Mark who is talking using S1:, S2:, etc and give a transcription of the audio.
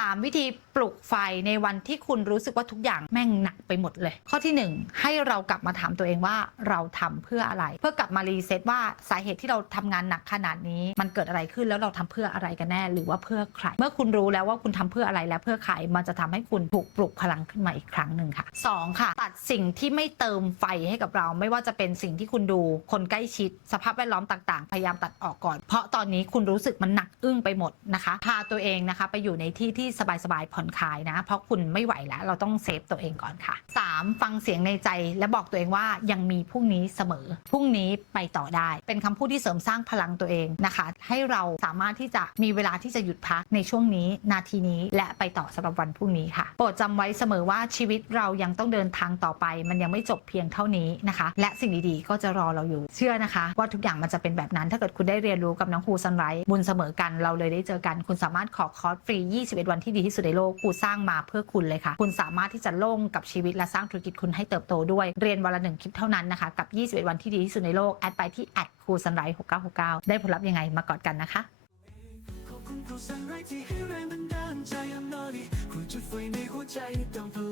S1: 3 วิธีปลุกไฟในวันที่คุณรู้สึกว่าทุกอย่างแม่งหนักไปหมดเลย ข้อที่ 1 ให้เรากลับมาถามตัวเองว่าเราทำเพื่ออะไร เพื่อกลับมารีเซ็ตว่าสาเหตุที่เราทำงานหนักขนาดนี้ มันเกิดอะไรขึ้นแล้วเราทำเพื่ออะไรกันแน่ หรือว่าเพื่อใคร เมื่อคุณรู้แล้วว่าคุณทำเพื่ออะไรและเพื่อใครมันจะทำให้คุณถูกปลุกพลังขึ้นมาอีกครั้งหนึ่งค่ะ 2 ค่ะ ตัดสิ่งที่ไม่เติมไฟให้กับเรา ไม่ว่าจะเป็นสิ่งที่คุณดู คนใกล้ชิด สภาพแวดล้อมต่างๆ พยายามตัดออกก่อน เพราะตอนนี้คุณรู้สึกมันหนักอึ้งไปหมดนะคะ พาตัวเองนะคะ ไปอยู่ในที่ที่สบายๆผ่อนคลายนะ เพราะคุณไม่ไหวแล้ว เราต้องเซฟตัวเองก่อนค่ะ 3. ฟังเสียงในใจและบอกตัวเองว่ายังมีพรุ่งนี้เสมอพรุ่งนี้ไปต่อได้ เป็นคำพูดที่เสริมสร้างพลังตัวเองนะคะ ให้เราสามารถที่จะมีเวลาที่จะหยุดพักในช่วงนี้ นาทีนี้และไปต่อสำหรับวันพรุ่งนี้ค่ะโปรดจำไว้เสมอว่าชีวิตเรายังต้องเดินทางต่อไป มันยังไม่จบเพียงเท่านี้นะคะ และสิ่งดีๆ ก็จะรอเราอยู่เชื่อนะคะ ว่าทุกอย่างมันจะเป็นแบบนั้น ถ้าเกิดคุณได้เรียนรู้กับน้องครูซันไรบุญเสมอกันเราเลยได้เจอกัน คุณสามารถขอคอร์สฟรี 21วันันที่ดีที่สุดในโลกครูสร้างมาเพื่อคุณเลยค่ะ คุณสามารถที่จะโล่งกับชีวิตและสร้างธุรกิจคุณให้เติบโตด้วย เรียนวันละหนึ่งคลิปเท่านั้นนะคะ กับ 21 วันที่ดีที่สุดในโลก แอดไปที่แอดครูสันไร6969 ได้ผลลัพธ์ยังไงมากอดกันนะคะ
S2: ขอบคุณครูสันไรที่ให้แรงบันดาลใจ I'm naughty คุณจุดไฟในหัวใจติมพล